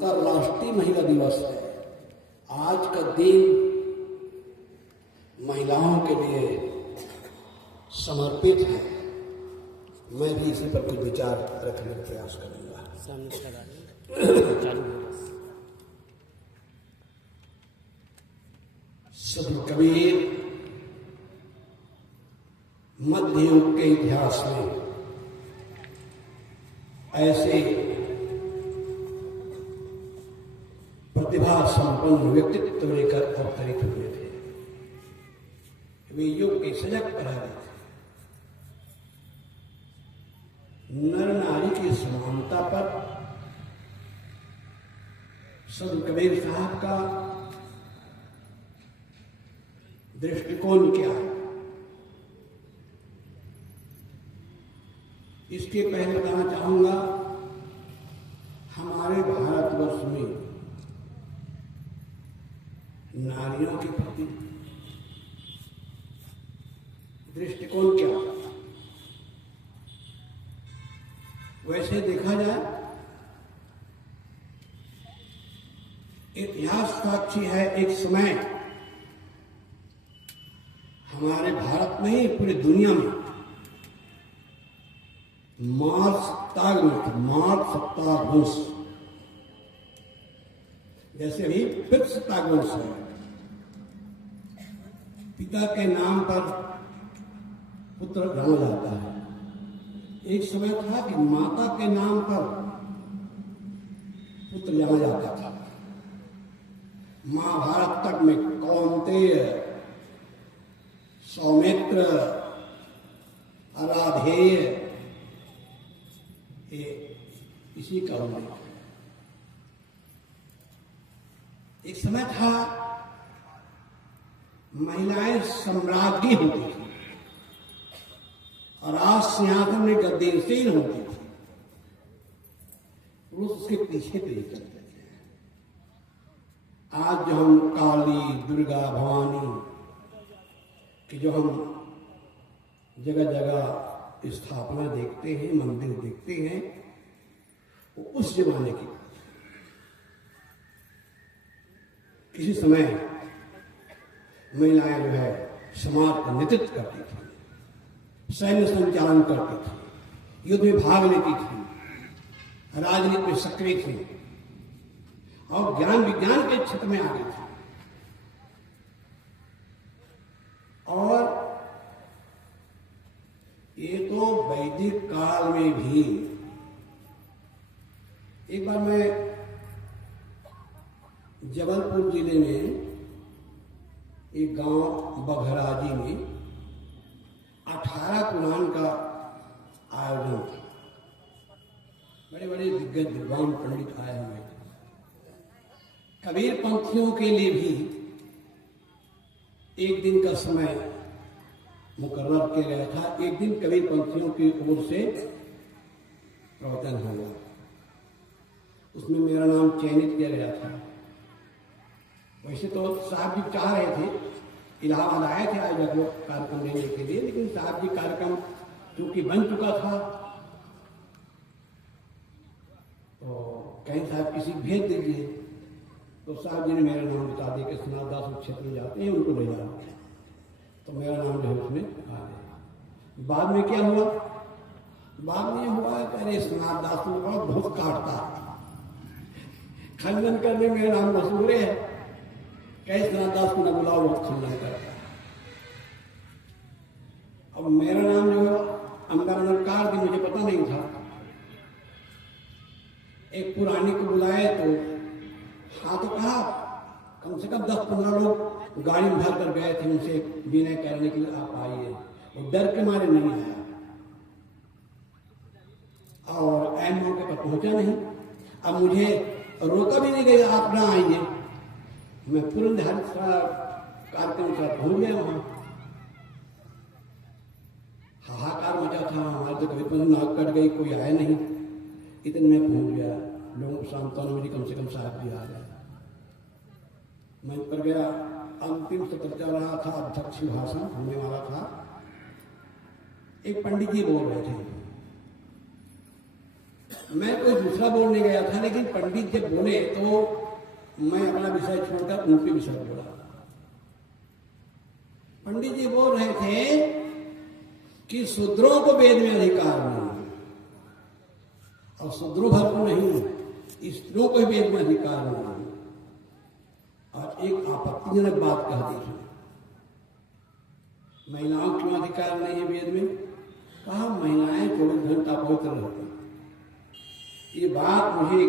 अंतर्राष्ट्रीय महिला दिवस है। आज का दिन महिलाओं के लिए समर्पित है। मैं भी इसी पर कुछ विचार रखने का प्रयास करूंगा। संत कबीर मध्य युग के इतिहास में ऐसे प्रतिभा संपन्न व्यक्तित्व लेकर अवतरित हुए थे। वे युग के सजग प्रहरी थे। नर नारी की समानता पर संत कबीर साहब का दृष्टिकोण क्या है, इसके पहले बताना चाहूंगा। हमारे भारतवर्ष में नारियों के प्रति दृष्टिकोण क्या है। वैसे देखा जाए, इतिहास साक्षी है, एक समय हमारे भारत में ही पूरी दुनिया में मार्च सत्तावंश, जैसे अभी पितृ सत्तावंश है। पिता के नाम पर पुत्र जाना जाता है। एक समय था कि माता के नाम पर पुत्र जाना जाता था। महाभारत तक में कौन्तेय, सौमित्र, अराधेय, इसी का उल्लेख है। एक समय था महिलाएं सम्राज्ञी होती थी और आज सिंहासन में गद्दीनशील होती थी। पुरुष उसके पीछे पीछे चलते थे। आज जो हम काली, दुर्गा, भवानी कि जो हम जगह जगह स्थापना देखते हैं, मंदिर देखते हैं, वो उस जमाने की। किसी समय महिलाएं जो है समाज का नेतृत्व करती थी, सैन्य संचालन करती थी, युद्ध में भाग लेती थी, राजनीति में सक्रिय थी और ज्ञान विज्ञान के क्षेत्र में आगे थी। और ये तो वैदिक काल में भी। एक बार मैं जबलपुर जिले में एक गांव बघराजी में 18 पुराण का आयोजन था। बड़े बड़े दिग्गज विद्वान पंडित आए हुए थे। कबीर पंथियों के लिए भी एक दिन का समय मुकर्रर किया गया था। एक दिन कबीर पंथियों की ओर से प्रवचन हुआ। उसमें मेरा नाम चयनित किया गया था। वैसे तो साहब जी चाह रहे थे, इलाहाबाद आए थे आयोजक लोग कार्यक्रम लेने के लिए, लेकिन साहब जी कार्यक्रम चूंकि बन चुका था तो कहीं साहब किसी भेज दीजिए। तो साहब जी ने मेरा नाम बता दिया कि सनातन दास उस क्षेत्र में जाते हैं, उनको ले जाओ। तो मेरा नाम जो है उसमें आ गया। बाद में क्या हुआ? बाद में हुआ कि अरे सनातन दास को बहुत काटता, खंडन करने में मेरा नाम मशहूर है। कैसे सनातन दास को न बुलाओ, बहुत खंडन करता। अब मेरा नाम जो अंदर अंदर कार दी, मुझे पता नहीं था। एक पुरानी को बुलाए तो हाँ तो कहा, कम से कम 10-15 लोग गाड़ी में भर कर गए थे उनसे विनय करने के लिए, आप आइए। वो डर के मारे नहीं आया और ऐन मौके पर पहुंचा नहीं। अब मुझे रोका भी नहीं गया, आप ना आइए। मैं तुरंत हर कार्यक्रम का पहुंच गया वहां। हाहाकार मचा था, हमारे तो कभी पसंद नाक कट गई, कोई आया नहीं। इतने में पहुंच गया। लोगों को सांत्वना मिली, कम से कम साहब भी आ गए। मंच पर गया, अंतिम सत्र चल रहा था, अध्यक्ष भाषण होने वाला था। एक पंडित जी बोल रहे थे, मैं कोई दूसरा बोलने गया था, लेकिन पंडित जब बोले तो मैं अपना विषय छोड़कर उनके विषय बोला। पंडित जी बोल रहे थे कि शूद्रों को वेद में अधिकार नहीं, और शूद्रों भर को नहीं, स्त्रियों को वेद में अधिकार नहीं। और एक आपत्तिजनक बात कह दी, महिलाओं क्यों अधिकार नहीं है वेद में? कहा महिलाएं 24 घंटा पवित्र रहती। ये बात मुझे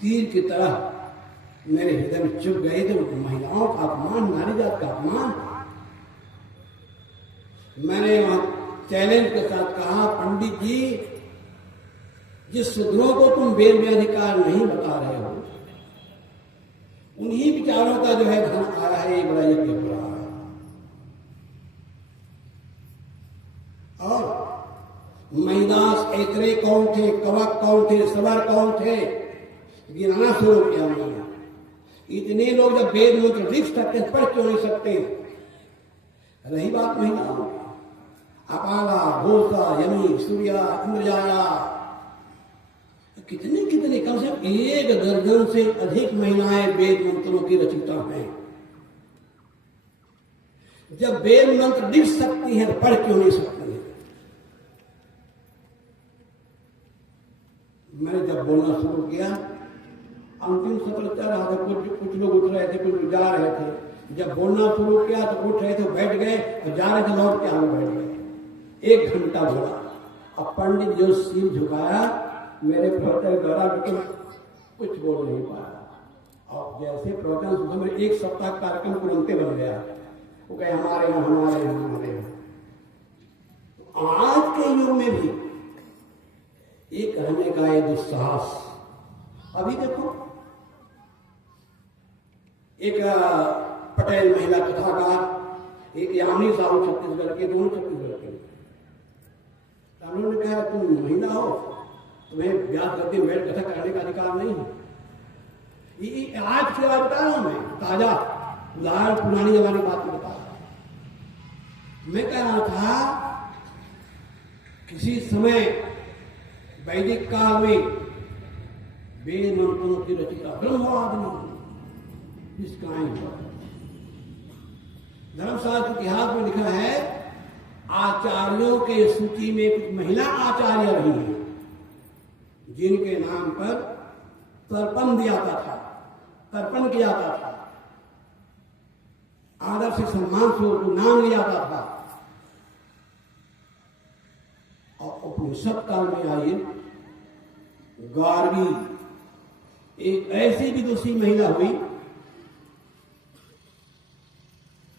तीर की तरह मेरे हृदय में चुभ गई। तो महिलाओं का अपमान, नारी जात का अपमान। मैंने वहां चैलेंज के साथ कहा, पंडित जी, जिस शूद्रों को तुम वेद में अधिकार नहीं बता रहे हो, उन्हीं विचारों का जो है धन आया है, ये बड़ा यज्ञ हो रहा है। और महिदास ऐतरे कौन थे, कवक कौन थे, सवर कौन थे, गिनाना शुरू किया उन्होंने। इतने लोग जब वेद मंत्र लिख सकते, पढ़ क्यों नहीं सकते? रही बात महिलाओं, अपाला, घोषा, यमी, सूर्या, इंद्रजाया, कितने कितने, कम से कम 1 दर्जन से अधिक महिलाएं वेद मंत्रों की रचिता हैं। जब वेद मंत्र लिख सकती हैं, पढ़ क्यों नहीं सकती हैं? मैंने जब बोलना शुरू किया, अंतिम सत्र चल रहा था, कुछ लोग उठ रहे थे, कुछ जा रहे थे। जब बोलना शुरू किया तो उठ रहे थे, बैठ गए, और जा रहे थे, लौट के आगे बैठ गए। 1 घंटा बोला। अब पंडित जो सिर झुकाया, मेरे प्रवचन के दौरान कुछ बोल नहीं पाया। और जैसे प्रवचन सुबह में 1 सप्ताह कार्यक्रम तुरंत बन गया। वो कहे हमारे यहाँ, हमारे यहाँ, हमारे यहाँ। तो आज के युग में भी एक रहने का ये दुस्साहस। अभी देखो, एक पटेल महिला कथाकार, एक यामिनी साहू छत्तीसगढ़ के, दोनों छत्तीसगढ़ के। उन्होंने कहा तुम महिला हो, तुम्हें व्यास करके वेद कथा करने का अधिकार नहीं है। ये आज की बात बता रहा हूं मैं, ताजा उदाहरण, पुरानी जमाने की बात बता रहा हूं। मैं कह रहा था, किसी समय वैदिक काल में वेद मंत्रों की रचिता ब्रह्मवादिनी निष्काम हुआ। धर्मशास्त्र इतिहास में लिखा है, आचार्यों के सूची में कुछ महिला आचार्य रही हैं, जिनके नाम पर तर्पण दिया जाता था, तर्पण किया जाता था, आदर से सम्मान से उनको नाम लिया जाता था। और उपनिषद काल में आई गार्गी, एक ऐसी विदुषी महिला हुई।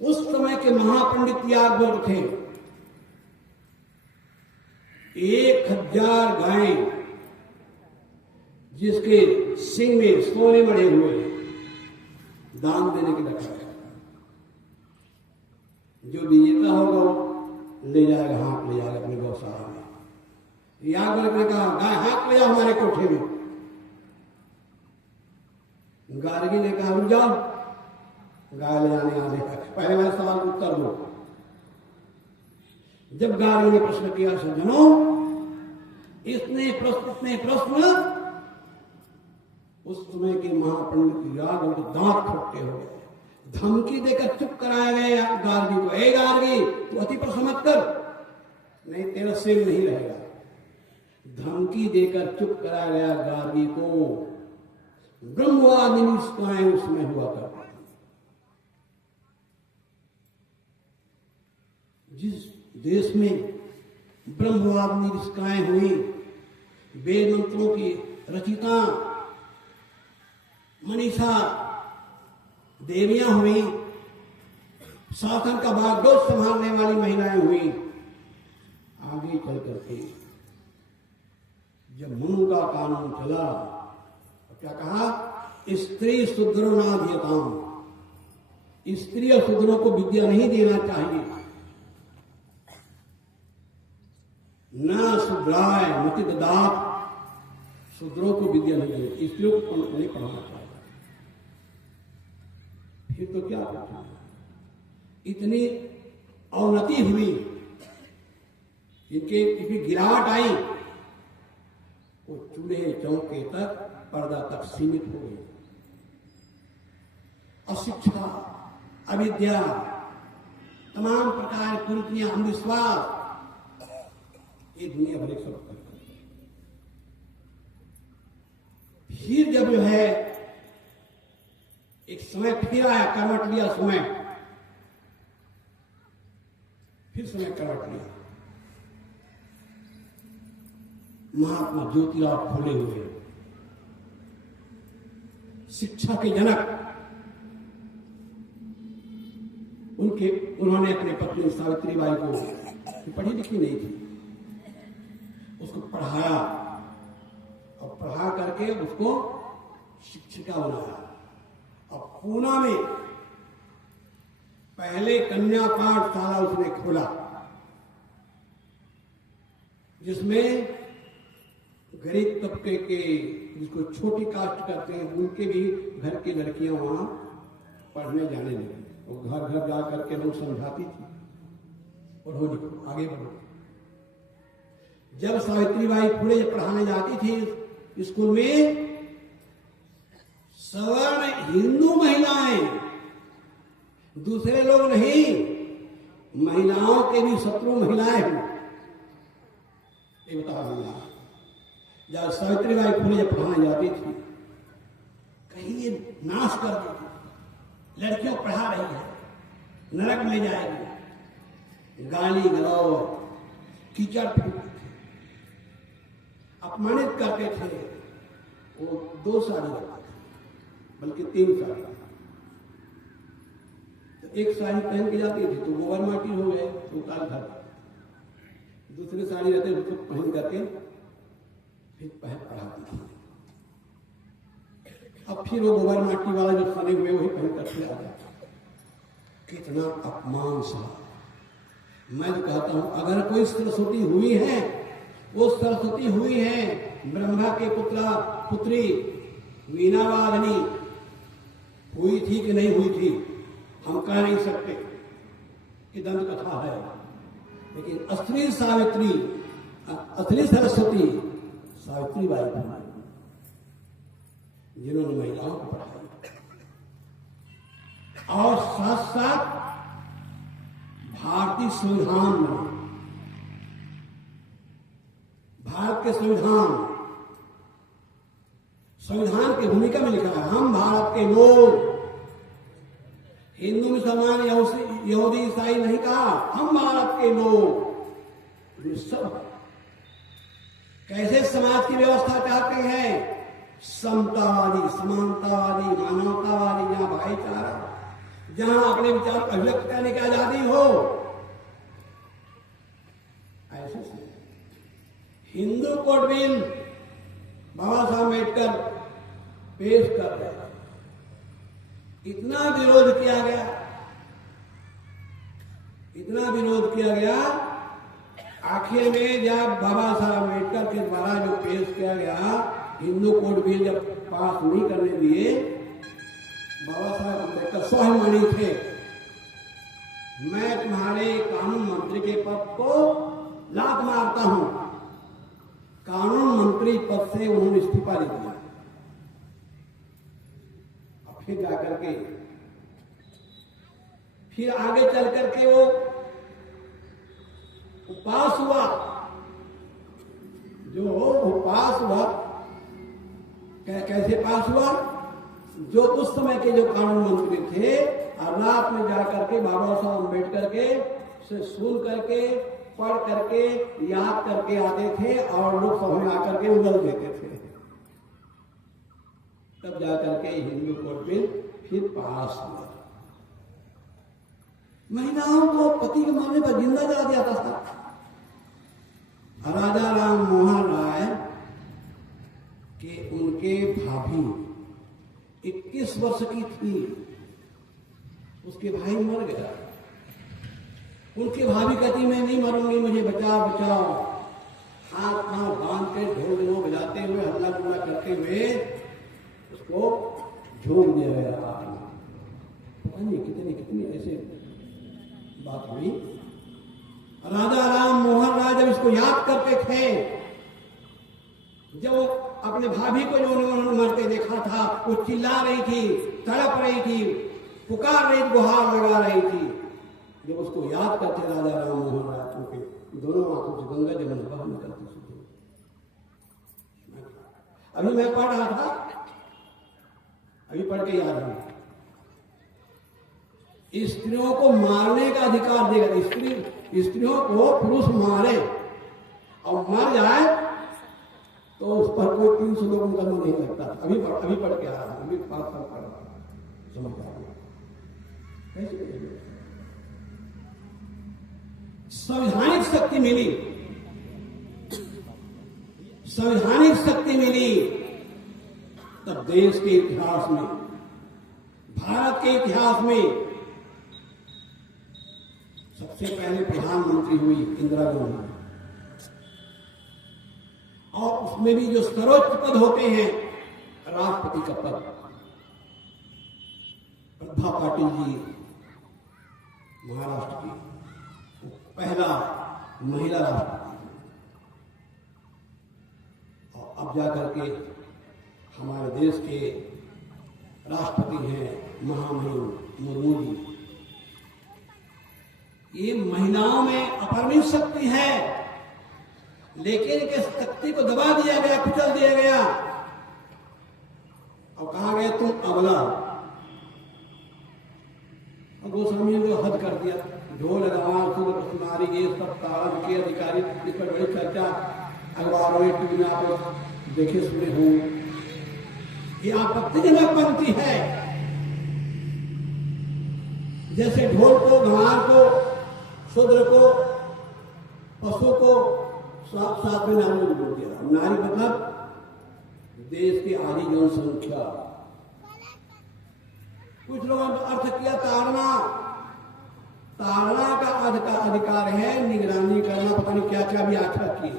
उस समय के महापंडित याज्ञवल्क्य थे। 1000 गायें जिसके सिंह में सोने मड़े हुए, दान देने के लगा। जो विजेता होगा ले जाएगा, हाथ ले जाएगा अपने गौशाला में। याज्ञवल्क्य ने कहा, गाय हाथ ले जाओ हमारे कोठे में। गार्गी ने कहा, रुक जाओ, गाय ले जाने आने का पहले मेरा सवाल उत्तर दो। जब गार्गी ने प्रश्न किया, सज्जनों, इसने प्रश्न उस समय के महापंडित याज्ञवल्क्य दांत खट्टे हो गए। धमकी देकर चुप कराया गया गार्गी को, ए गार्गी, तू अति प्रश्न मत कर, नहीं तेरा सिर नहीं रहेगा। धमकी देकर चुप कराया गया गार्गी को। ब्रह्मवादिनी निष्काएं उसमें हुआ करती। जिस देश में ब्रह्मवादिनी निष्काएं हुई, वेद मंत्रों की रचिता मनीषा देवियां हुई, शासन का बागडोर संभालने वाली महिलाएं हुई, आगे चल करके जब मनु का कानून चला तो क्या कहा, स्त्री शूद्रो नाध्यताम, स्त्री और शूद्रों को विद्या नहीं देना चाहिए। न शूद्राय मति ददात, शूद्रों को विद्या नहीं देनी, स्त्रियों को नहीं पढ़ाना चाहिए। फिर तो क्या होता, इतनी अवनति हुई, इनकी गिरावट आई। वो चूल्हे चौके तक, पर्दा तक सीमित हो गई। अशिक्षा, अविद्या, तमाम प्रकार की कुरीतियां, अंधविश्वास, ये दुनिया भर सब करती है। फिर जब जो है एक समय फिर आया, करवट लिया समय, फिर समय करवट लिया। महात्मा ज्योतिराव फूले हुए, शिक्षा के जनक, उन्होंने अपनी पत्नी सावित्री बाई को, पढ़ी लिखी नहीं थी, उसको पढ़ाया और पढ़ा करके उसको शिक्षिका बनाया। और पूना में पहले कन्या पाठशाला उसने खोला, जिसमें गरीब तबके के, जिसको छोटी कास्ट करते हैं, उनके भी घर की लड़कियां वहां पढ़ने जाने लगी। वो घर घर जा करके लोग समझाती थी, पढ़ो लिखो, आगे बढ़ो। जब सावित्रीबाई फुले पढ़ाने जाती थी स्कूल में, सवर्ण हिंदू महिलाएं, दूसरे लोग नहीं, महिलाओं के भी शत्रु महिलाएं हैं, ये बता दूंगा। जब सावित्रीबाई फुले पढ़ाने जाती थी, कहीं ये नाश कर देती, लड़कियों पढ़ा रही है, नरक में जाएगी, गाली गलौज, कीचड़ फेंकते थे, अपमानित करते थे। वो 2 साड़ी रखते थे, बल्कि 3 साड़ी। तो एक साड़ी पहन के जाती थी तो गोबर माटी हो गए, तो उतार घर, दूसरी साड़ी रहते उसको पहन करके फिर पढ़ाती थी। अब फिर वो गोबर माटी वाला जो सने हुए वही पहन करके आ जाता। कितना अपमान सा। मैं तो कहता हूं, अगर कोई सरस्वती हुई है, वो सरस्वती हुई है ब्रह्मा के पुत्री वीणा वादनी, हुई थी कि नहीं हुई थी हम कह नहीं सकते, कि दंत कथा है। लेकिन असली सावित्री, असली सरस्वती सावित्रीबाई फुले, जिन्होंने महिलाओं को पढ़ाया। और साथ साथ भारतीय संविधान में, भारत के संविधान की भूमिका में लिखा है, हम भारत के लोग, हिंदू मुसलमान यहूदी ईसाई नहीं कहा, हम भारत के लोग। ये सब कैसे समाज की व्यवस्था चाहते हैं? समतावादी, समानतावादी, मानवतावादी, जहां भाईचारा, जहां अपने विचार को अभिव्यक्त करने की आजादी हो। ऐसे से हिंदू कोड बिल बाबा साहब अम्बेडकर पेश कर रहे, इतना विरोध किया गया, इतना विरोध किया गया, आखिर में जब बाबा साहब अम्बेडकर के द्वारा जो पेश किया गया हिंदू कोड बिल जब पास नहीं करने दिए, बाबा साहब अम्बेडकर स्वाभिमानी थे, मैं तुम्हारे कानून मंत्री के पद को लात मारता हूं। कानून मंत्री पद से उन्होंने इस्तीफा दे दिया। अब फिर जाकर के फिर आगे चल करके वो पास हुआ, जो पास हुआ, कैसे पास हुआ? जो उस समय के जो कानून मंत्री थे, और रात में जाकर के बाबा साहब अम्बेडकर के से सुन करके, पढ़ करके, याद करके आते थे, और लोग सभा में आकर के उगल देते थे। तब जाकर के हिंदू कोड बिल फिर पास हुआ। महिलाओं को पति के मारने पर जिंदा जला दिया था। राजा राम मोहन राय के उनके भाभी 21 वर्ष की थी, उसके भाई मर गया। उनकी भाभी कहती मैं नहीं मरूंगी, मुझे बचाओ बचाओ। हाथ पांव बांध के ढोल ढोल बजाते हुए, हल्ला गुल्ला करते हुए उसको झोंक दिया गया। पता नहीं कितनी कितनी ऐसे बात हुई। राजा राम मोहन राय जब इसको याद करते थे जब अपने भाभी को जो उन्होंने मरते देखा था, वो चिल्ला रही थी, तड़प रही थी, पुकार रही, गुहार लगा रही थी। जब उसको याद करते राजा राम मोहन राय, उनके दोनों आंखों से गंगा जमुना बाहर निकलती थी। अभी मैं पढ़ रहा था, अभी पढ़ के याद रहा, स्त्रियों को मारने का अधिकार देगा। स्त्रियों को पुरुष मारे और मर जाए तो उस पर कोई 300 लोग मुकदमा नहीं लगता। अभी पढ़ के आ रहा हूं, अभी पढ़ रहा हूं, समझ आ गया कैसे। संवैधानिक शक्ति मिली, संवैधानिक शक्ति मिली तब देश के इतिहास में, भारत के इतिहास में सबसे पहले प्रधानमंत्री हुई इंदिरा गांधी। और उसमें भी जो सर्वोच्च पद होते हैं, राष्ट्रपति का पद, प्रतिभा पाटिल जी महाराष्ट्र की पहला महिला राष्ट्रपति, और अब जाकर के हमारे देश के राष्ट्रपति हैं महामहिम मुर्मू जी। ये महिलाओं में अपरिमित शक्ति है, लेकिन इनके शक्ति को दबा दिया गया, कुचल दिया गया और कहा गया तुम अबला। और गोस्वामी ने हद कर दिया, ढोल गवार सुनारी ये सब तारन के अधिकारी, इस पर बड़ी चर्चा अखबारों में टीवी में आप देखे सुने हो। ये आपत्तिजनक पंक्ति है। जैसे ढोल को, गंवार को, शूद्र को, पशु को साथ में नारी को बोल दिया। नारी मतलब देश की आधी जनसंख्या। कुछ लोगों ने अर्थ किया ताड़ना। ताड़ना का अधिकार है निगरानी करना, पता नहीं क्या क्या भी आख्या की,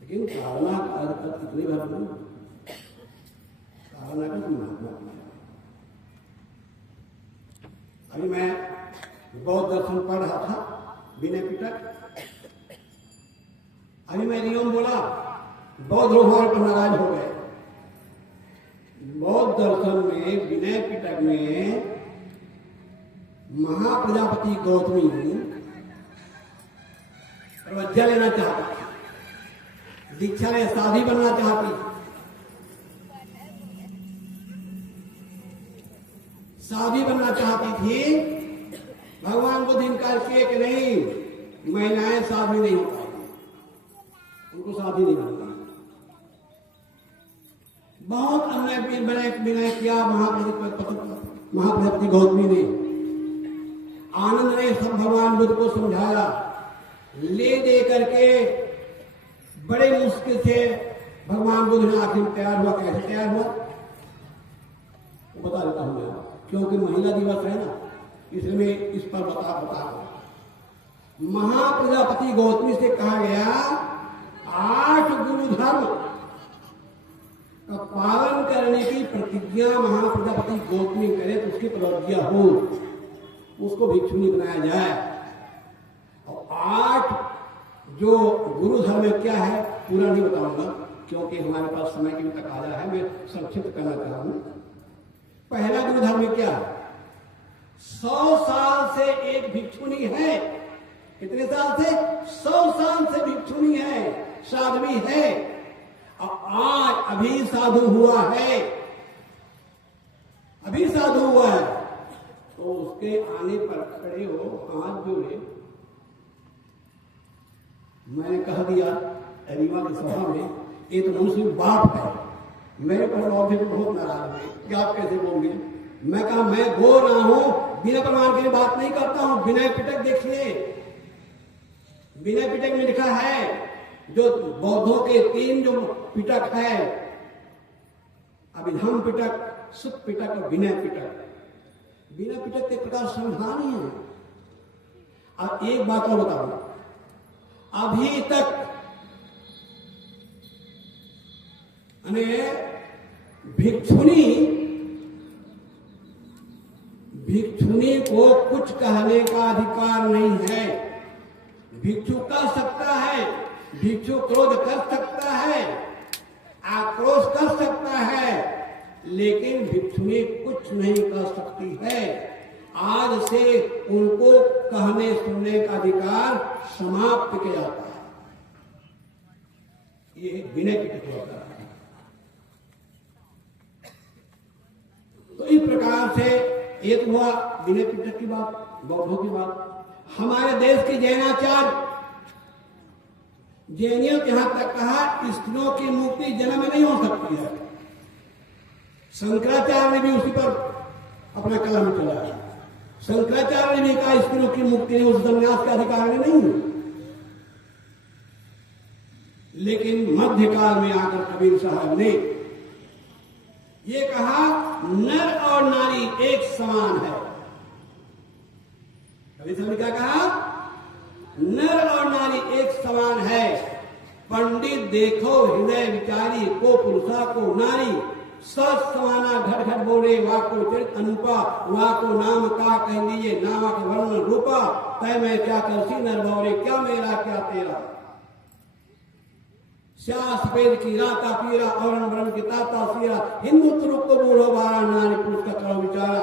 लेकिन ताड़ना का अधिकार कितनी बार नहीं, ताड़ना का महात्मा। अभी मैं बौद्ध दर्शन पढ़ रहा था, विनय पिटक। अभी मैं नियम बोला, बौद्ध रोहन पर नाराज हो गए। बौद्ध दर्शन में विनय पिटक में महाप्रजापति गौतमी प्रवज्ञा लेना चाहती, दीक्षा ले साधी बनना चाहती, साधी बनना चाहती थी। भगवान को इनकार किए कि नहीं, महिलाएं साधी नहीं हो पाएंगी, उनको साधी नहीं बनना। बहुत विनय किया महाप्रजापति गौतमी ने। आनंद ने सब भगवान बुद्ध को समझाया, ले दे करके बड़े मुश्किल से भगवान बुद्ध ने आखिर तैयार हुआ। कैसे तैयार हुआ वो बता देता हूं मैं, क्योंकि महिला दिवस है ना, इसलिए मैं इस पर बता रहा। महाप्रजापति गौतमी से कहा गया 8 गुरु धर्म का पालन करने की प्रतिज्ञा महाप्रजापति गौतमी करे तो उसकी प्रतिज्ञा हो, उसको भिक्षुनी बनाया जाए। और 8 जो गुरु धर्म में क्या है पूरा नहीं बताऊंगा, क्योंकि हमारे पास समय की तकाजा है, मैं संक्षिप्त करना चाह रहा हूं। पहला गुरु धर्म में क्या है, 100 साल से एक भिक्षुनी है। कितने साल से? 100 साल से भिक्षुनी है, साध्वी है, और आज अभी साधु हुआ है, अभी साधु हुआ है, तो उसके आने पर खड़े हो, हाथ जोड़े। मैंने कह दिया अरीवा की सभा में, ये तो मुस्लिम बाप है। मेरे पर और भी बहुत नाराज हुए कि आप कैसे बोलेंगे। मैं कहा मैं बोल रहा हूं, बिना प्रमाण के बात नहीं करता हूं। विनय पिटक देखिए, विनय पिटक में लिखा है, जो बौद्धों के 3 जो पिटक है, अभिधम पिटक, सुख पिटक और विनय पिटक। विनय पिटक एक प्रकार संविधान ही है। अब एक बात और बताऊं, अभी तक भिक्षुनी को कुछ कहने का अधिकार नहीं है। भिक्षु कह सकता है, भिक्षु क्रोध कर सकता है, आक्रोश कर सकता है, लेकिन भिक्षुणी कुछ नहीं कर सकती है। आज से उनको कहने सुनने का अधिकार समाप्त किया जाता है। ये विनय पिटक होता है। तो इस प्रकार से एक हुआ विनय पिटक की बात, बौद्धों की बात। हमारे देश के जैनाचार्य, जैनियों के यहां तक कहा स्त्रियों की मुक्ति जन्म में नहीं हो सकती है। शंकराचार्य ने भी उसी पर अपना कलम चलाया। शंकराचार्य ने भी कहा स्त्रियों की मुक्ति उस संन्यास के अधिकार में नहीं है। लेकिन मध्यकाल में आकर कबीर साहब ने ये कहा नर और नारी एक समान है। कबीर साहब ने क्या कहा? नर और नारी एक समान है। पंडित देखो हृदय विचारी, को पुरुषा को नारी, सच समाना घट घट बोले, वाको चरित अनुपा, वाको नाम का कह लीजिए, नामक वर्ण रूपा, तय मैं क्या करसी नर बौरे, क्या मेरा क्या तेरा। श्या सफेद की राता पीरा, और ब्रह्म की ताता सीरा, हिंदू तुरुक को बूढ़ो बारा, नारी पुरुष का करो विचारा।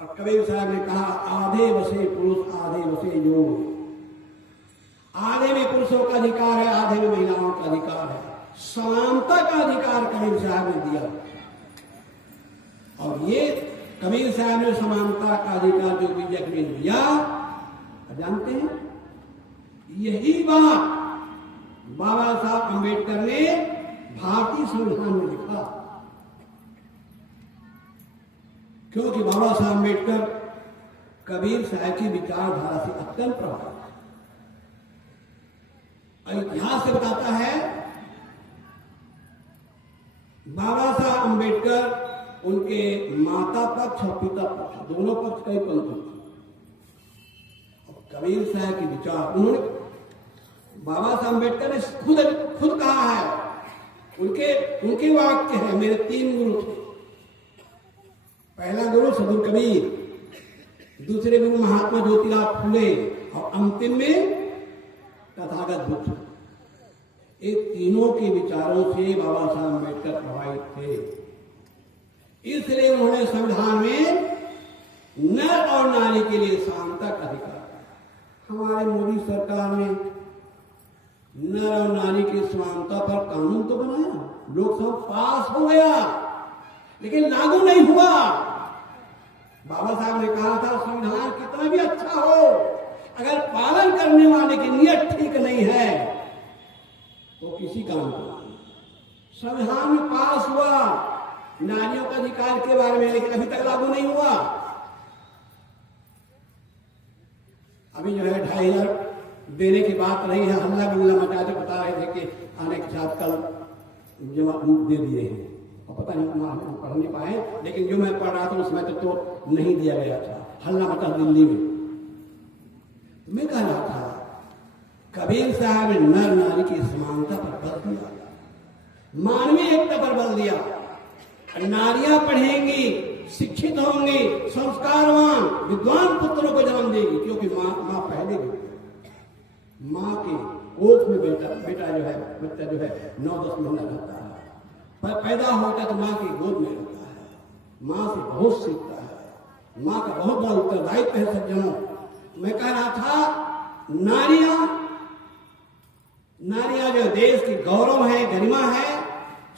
और कबीर साहब ने कहा आधे बसे पुरुष आधे बसे योग। आधे में पुरुषों का अधिकार है, आधे में महिलाओं का अधिकार है। समानता का अधिकार कबीर साहब ने दिया। और ये कबीर साहब ने समानता का अधिकार जो विजय ने दिया, जानते हैं यही बात बाबा साहब अंबेडकर ने भारतीय संविधान में लिखा। क्योंकि बाबा साहब अंबेडकर कबीर साहब की विचारधारा से अत्यंत प्रभावित। इतिहास से बताता है बाबा साहब अंबेडकर उनके माता पक्ष और पिता पक्ष दोनों पक्ष कई पंथ थे। कबीर साहब के विचार उन्होंने बाबा साहब अंबेडकर ने खुद कहा है। उनके वाक्य है। मेरे 3 गुरु थे। पहला गुरु सदगुरु कबीर, दूसरे गुरु महात्मा ज्योतिराव फुले और अंतिम में तथागत बुद्ध। ये तीनों के विचारों से बाबा साहब अंबेडकर प्रभावित थे। इसलिए उन्होंने संविधान में नर और नारी के लिए समानता का अधिकार। हमारे मोदी सरकार ने नर और नारी की समानता पर कानून तो बनाया, लोकसभा पास हो गया, लेकिन लागू नहीं हुआ। बाबा साहब ने कहा था संविधान कितना भी अच्छा हो, अगर पालन करने वाले की नियत ठीक नहीं है तो किसी काम का नहीं। संविधान में पास हुआ नारियों का अधिकार के बारे में, लेकिन अभी तक लागू नहीं हुआ। अभी जो है 2500 देने की बात रही है, हल्ला गुल्ला मचा के बता रहे थे कि आने के साथ कल जवाब दे दिए हैं। और पता नहीं हम पढ़ नहीं पाए, लेकिन जो मैं पढ़ रहा था उसमें तो नहीं दिया गया था। हल्ला मचा दिल्ली में। मैं कह रहा था कबीर साहब ने नर नारी की समानता पर बल दिया, मानवीय एकता पर बल दिया। नारियां पढ़ेंगी, शिक्षित होंगी, संस्कारवान विद्वान पुत्रों को जन्म देगी। क्योंकि माँ पहले माँ के कोख में बेटा जो है, बच्चा जो है 9-10 महीना रहता है, पर पैदा होता है तो माँ की गोद में रहता है। माँ से बहुत सीखता है। माँ का बहुत बड़ा उत्तरदायित्व है सज्जनों। मैं कह रहा था नारियां जो देश की गौरव है, गरिमा है,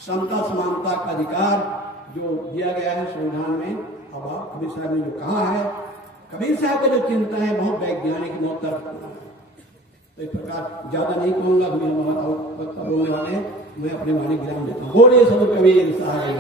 समता समानता का अधिकार जो दिया गया है संविधान में। अब आप कबीर साहब ने जो कहा है, कबीर साहब का जो चिंता है बहुत वैज्ञानिक बहुत तर्क। तो इस प्रकार ज्यादा नहीं कहूंगा, बोलने वाले मैं अपने वाणी विराम देता हूँ। बोले सब कबीर साहब।